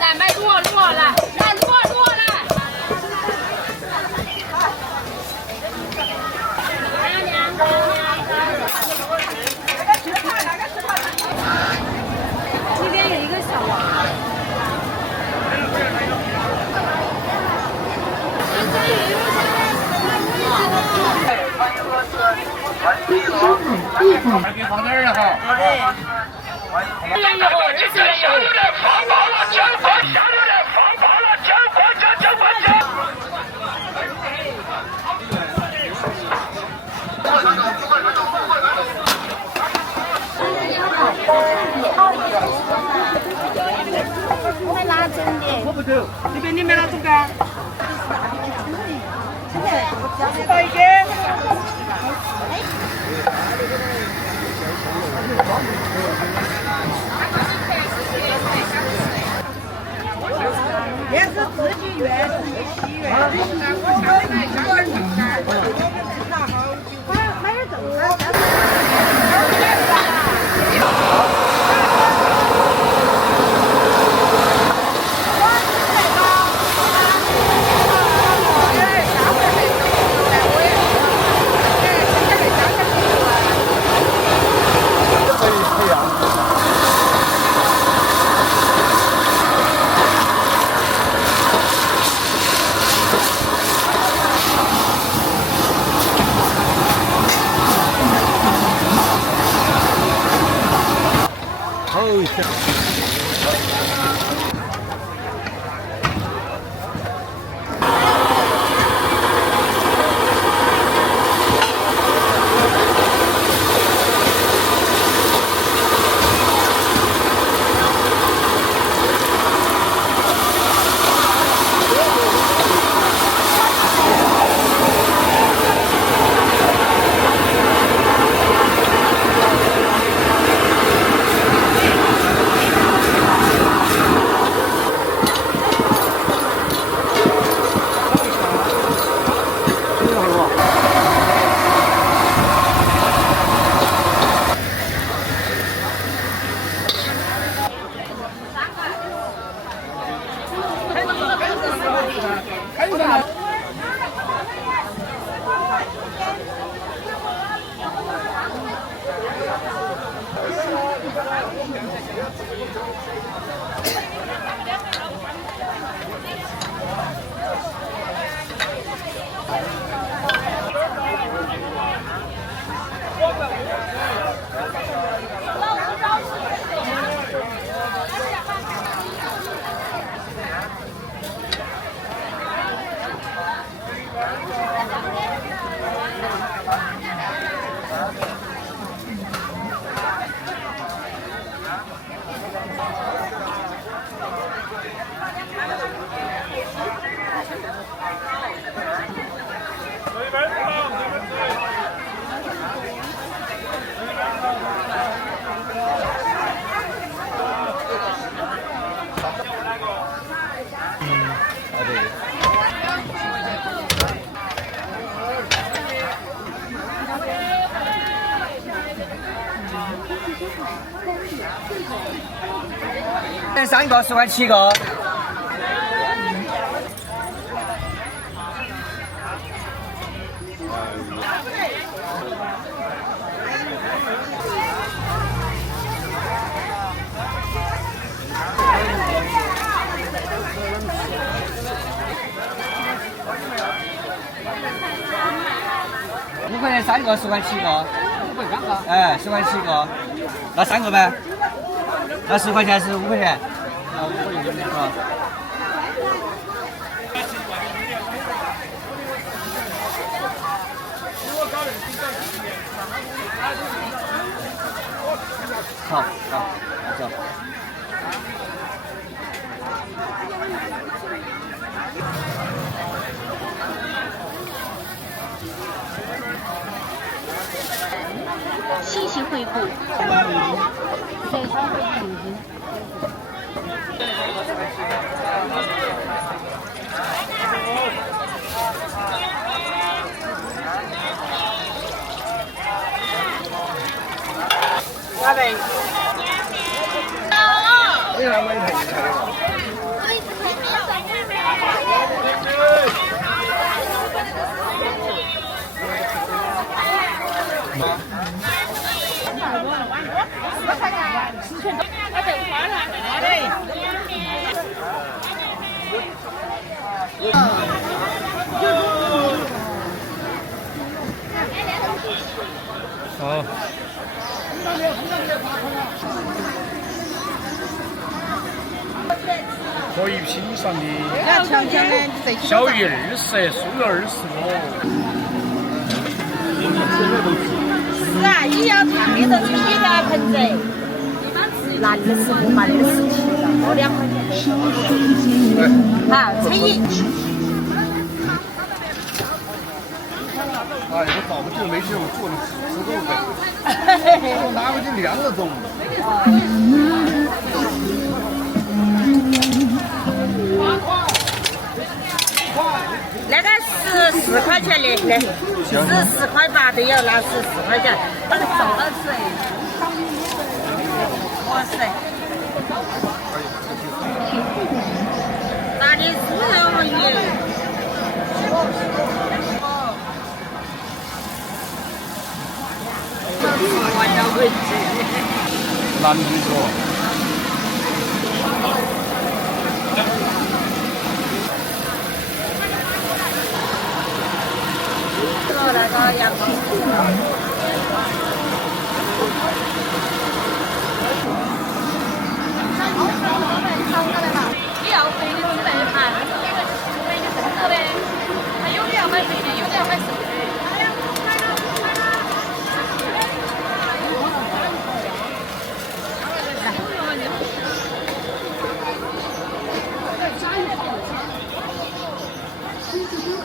来卖多了，来多了。这边有一个小娃。还给放点儿哈。好的。4元以后，4元以后。放跑了，全国下流的放跑了，全国。没拿真的。我不走，这边你买哪种干？到一斤。也是自己愿喜悦。买点正餐。3个10块7个。5块钱3个，10块7个。5块3个。哎，10块7个，那3个呗？那10块钱是5块钱。5块钱啊。好，好，走。信息回顾。宝贝。为啥买太精彩了？好。可以品尝的小鱼20，酥油25。是啊，你要烫的都是你的盆子，那25嘛，那个17了，多2块钱。好，乘以。哎，我倒不就没事，我做的吃肉呗，我拿回去凉了中。那个14块钱的，14块8都有，那14块钱，那个走到水，哇塞，那里猪肉和鱼。男女说。那个羊皮。你要肥的准备盘，肥的正色的，还有的要买肥的，有的要买瘦的。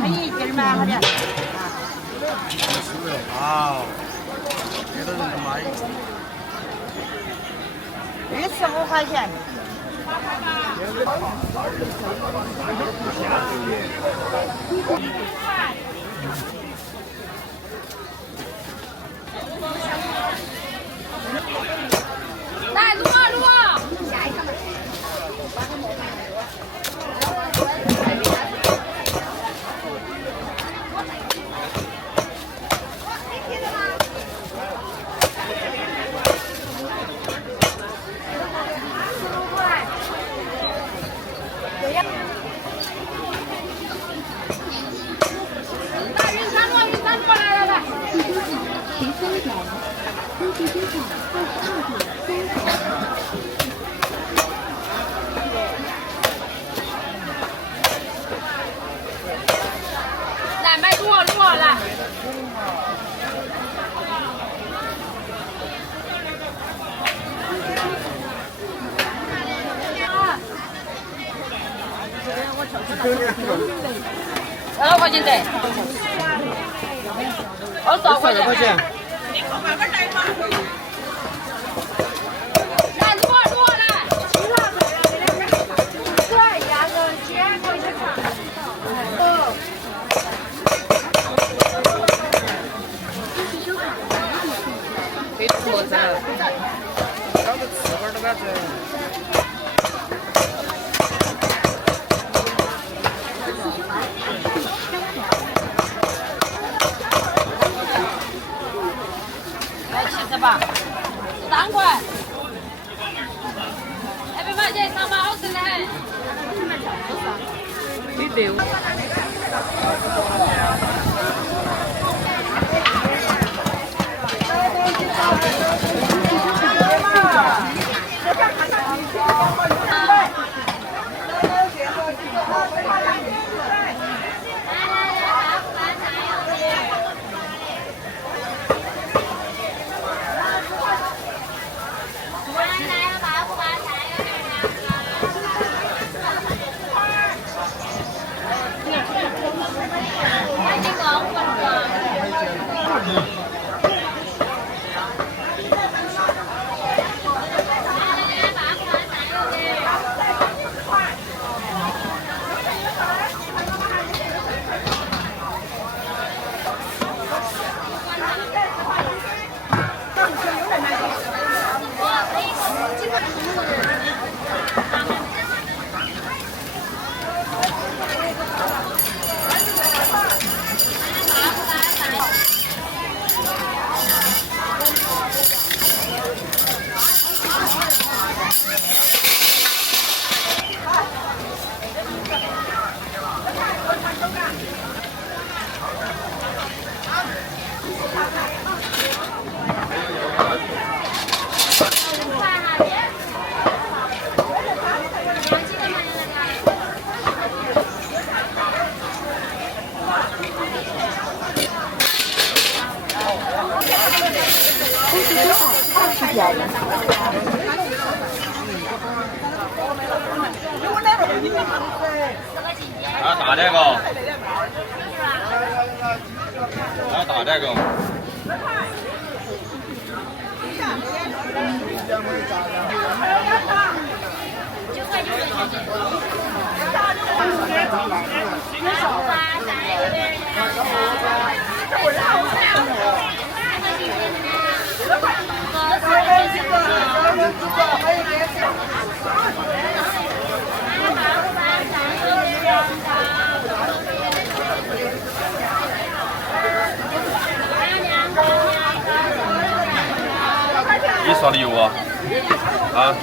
可以一斤吗？好点。好，别的人不买。25块钱。来，撸啊撸啊！来，买卤鹅来。20块钱得。20块钱。来，卤鹅来。对，鸭肉10块钱看。可以吃么子？搞个翅膀都不要吃。来，70吧，3块。那边买点上嘛，好吃的很。160。啊，大这个，啊，大这个。你刷的油啊？啊？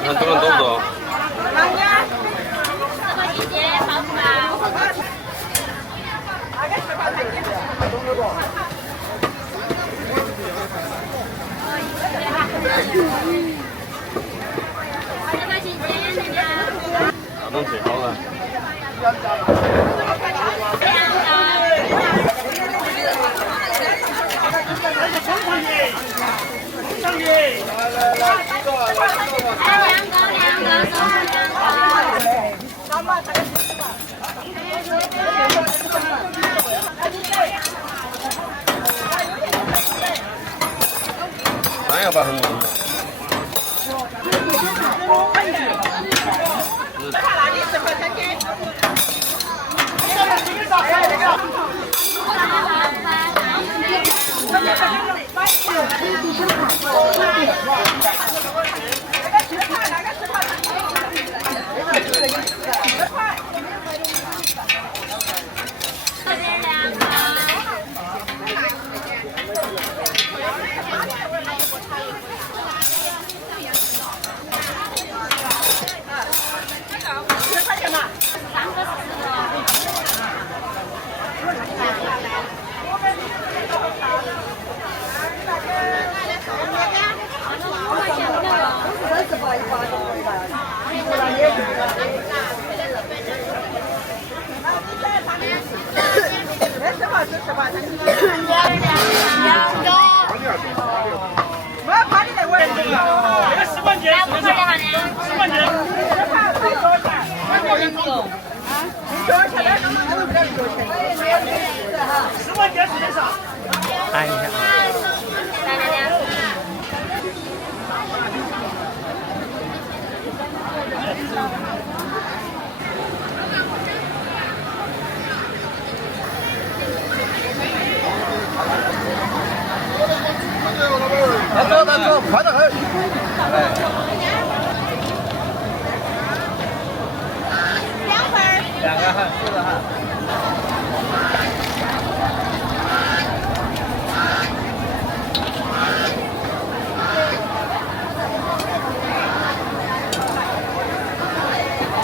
你看多人多不多？哪种最好呢？三要把很多。按一下。咱走，快得很。两个哈，四个哈。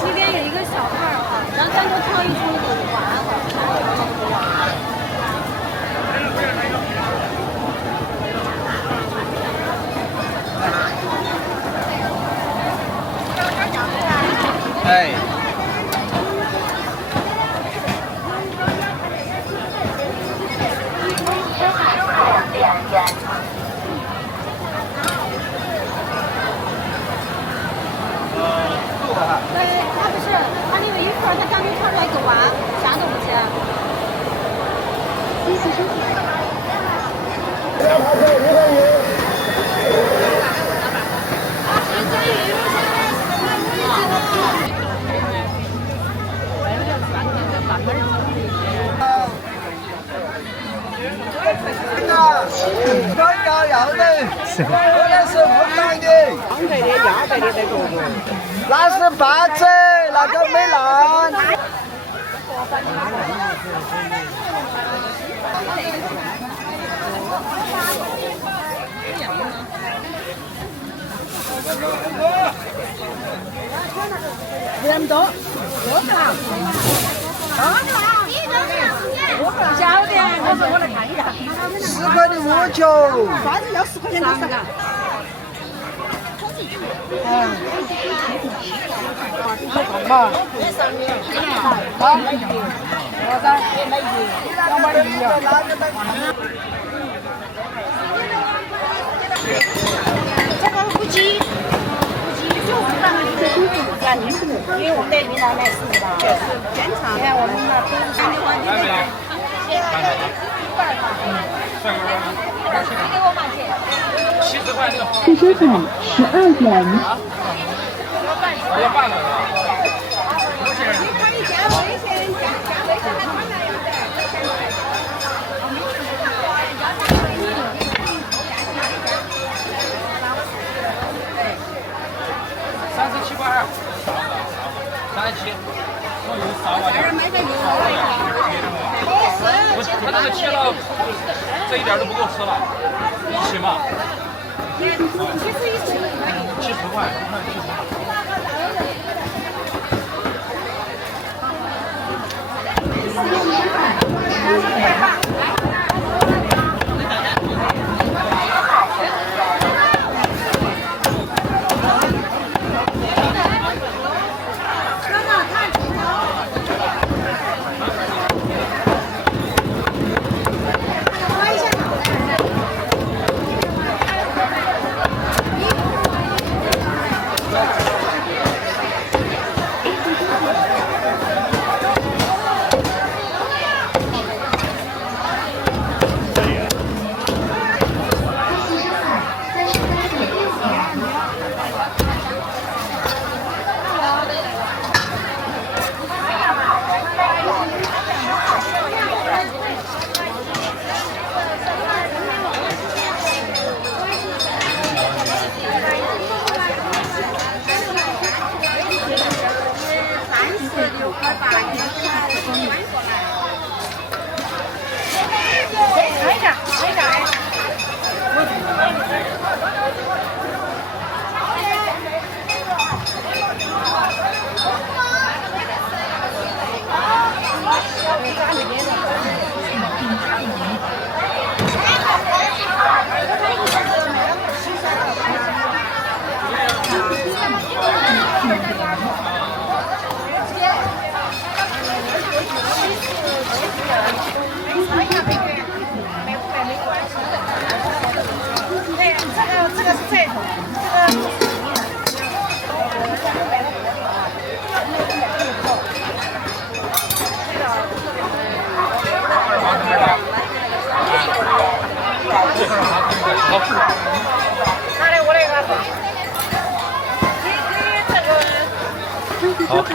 这边有一个小摊儿哈，然后单独挑一出的五环哎。他不是，他那个一块儿，他单独挑出来一个丸，啥都不加。刚刚呀。要的，我那是不当的。方块的、压白的在着着。那是八折，那个没烂。2多，小的，我来看一下。10块的5球。啥子要10块钱多少？嘛，好，多少这个5斤因为我们的云南来是的，检查。你看我们那给我嘛去70块6。汽车款12元。多半了。37块2。37。我又少了点。他那个切了，这一点都不够吃了，一起嘛。70块。这个是菜头，拿来我来个。车款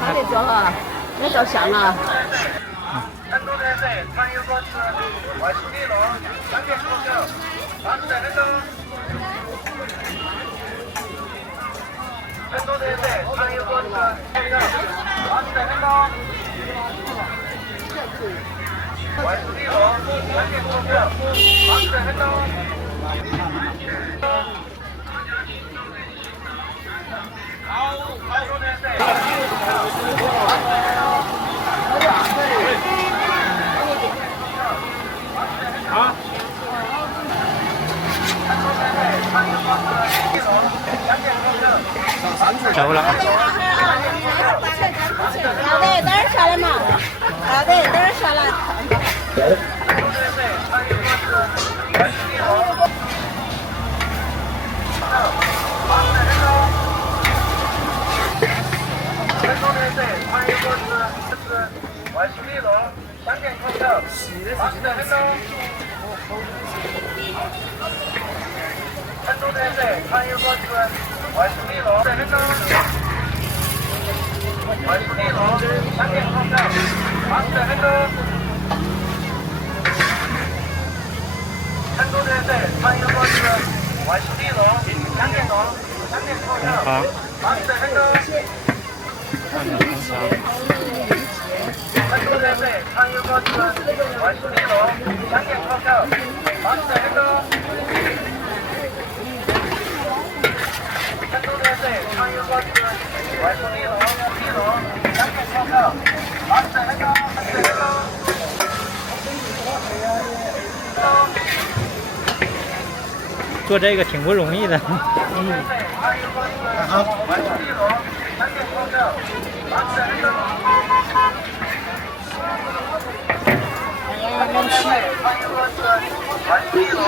哪里照啊？要照相啊？很多人在常有果汁、外酥里糯、香甜口口，大吃的很多。很多人在常有果汁、大吃的很多。外酥里糯、香甜口口，大吃的很多。好，很多人在。得，等会下来。外十里路，香店口口，马士很多。成都特色传油果子，外十里路很多。外十里路，香店口口，马士很多。成都特色传油果子，外十里路，香店路，香店口口，马士很多。成都特色传油果子，外十里路，香店口口，马士很多。成都特色传油果子，外十里路，香店口口，马士很多，马士很多。做这个挺不容易的。必须收款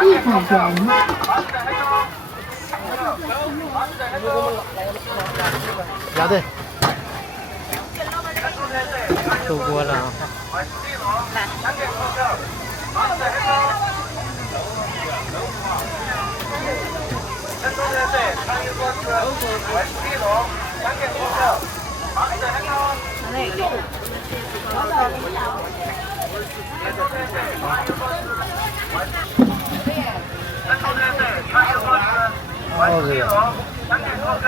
100元。要得。收锅了啊！成都特色传油果子，外十里路，香店口口，马士很多。成都特色传油果子，成都特色传油果子，外十里路，香店口口，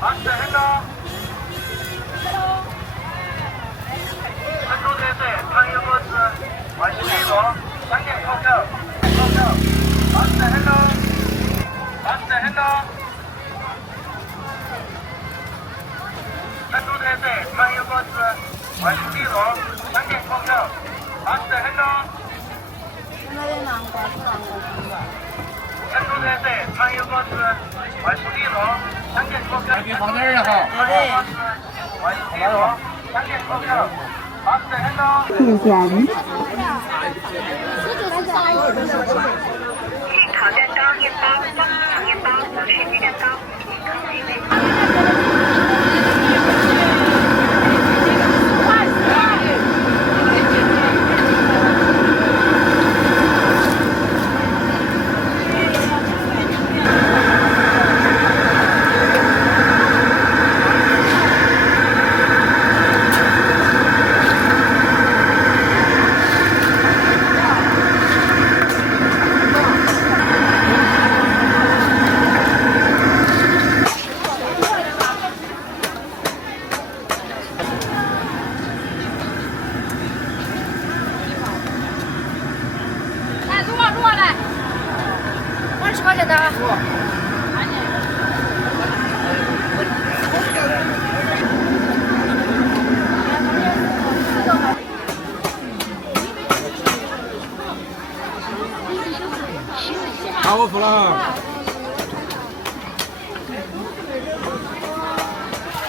马士很多。成都特色传油果子，外十里路，香店口口，马士很多。马士很多。成都特色传油果子，外十里路，香店口口，马士很多。成都特色传油果子，外十里路，香店口口。给放点儿哈。外十里路，香店口口，马士很多。10元。好的，高面包，面包50元高。20块钱的。好，我付了哈。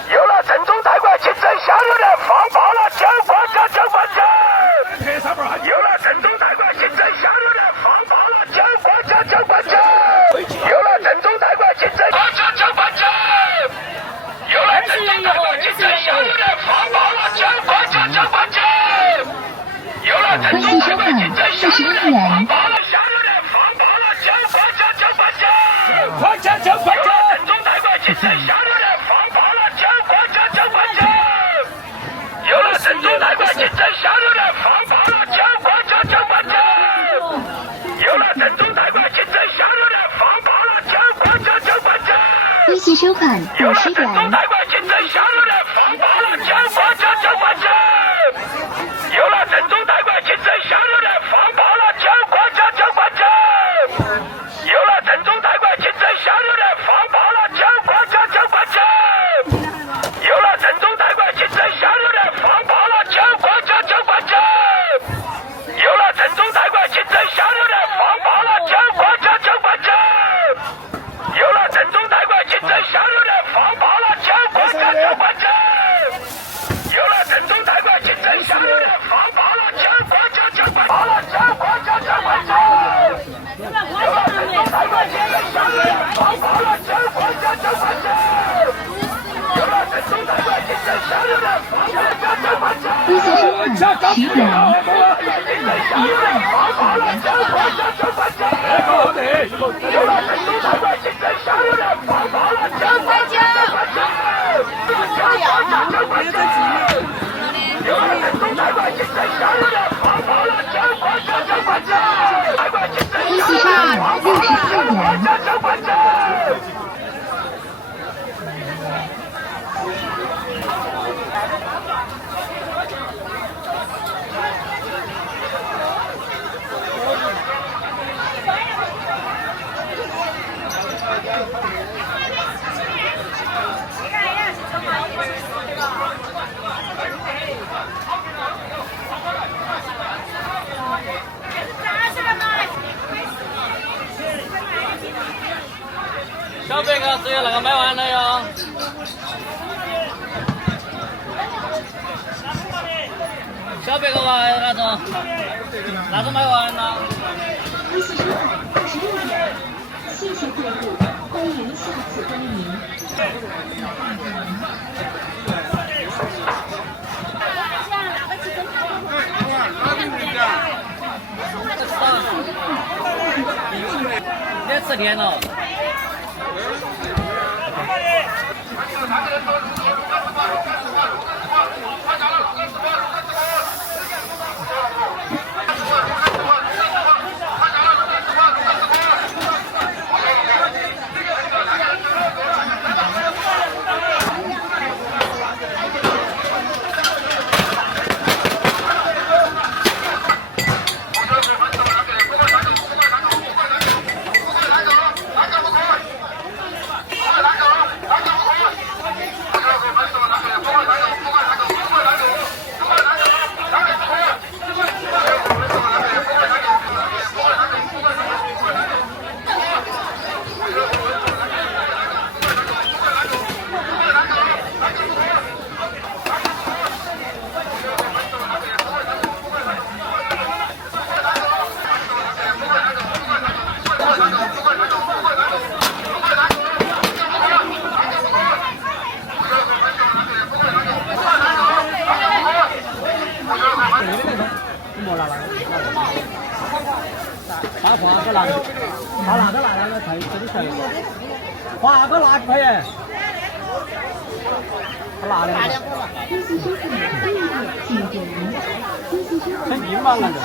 有了正宗菜馆，清真下流的放爆了9块钱，9块钱。有了正宗菜馆，清真下流的放爆了9块钱，9块钱。有了正宗菜馆，清真9块钱。有了正宗菜馆，清真下流的放爆了9块钱，9块钱。有了正宗菜馆，清真下流的放爆了下流的放爆了9块钱，9块钱。9块钱，9块钱。正宗菜馆，清真下流的放爆了9块钱，9块钱。有了正宗菜馆，清真下流的放爆了9块钱，9块钱。有了正宗菜馆，清真下流的放爆了9块钱，9块钱。微信收款50元。菜馆清真下流的放爆了9块钱，9块钱。有了正宗菜馆，清真下流的放爆了9块钱，9块钱。有了正宗菜馆，清真下流的放爆了9块钱，9块钱。有了正宗菜馆，清真下流的放爆了9块钱，9块钱。有了正宗菜馆，清真下流的放爆了9块钱，9块钱。有了正宗菜馆，清真下流的放爆了9块钱，9块钱。10元。小白个只有那个买完了哟。小白个娃那种买完了。微信收看16点，谢谢贵顾，欢迎下次光临。你吃甜了。花个辣可以，辣的。很硬嘛那个，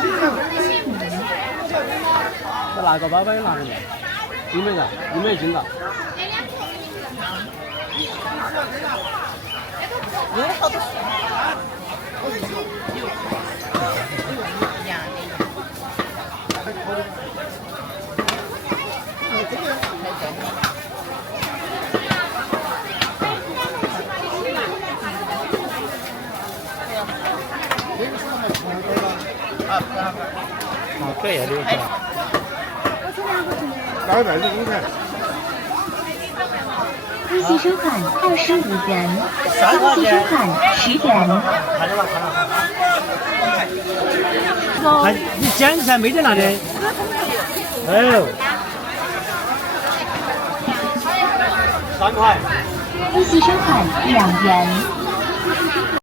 这辣个包包有辣的没？有没有？有没有劲的？有好多。这也6块。微信收看25元，微信收看10元。还你捡起来没得那的？哎呦，3块。微信收看2元。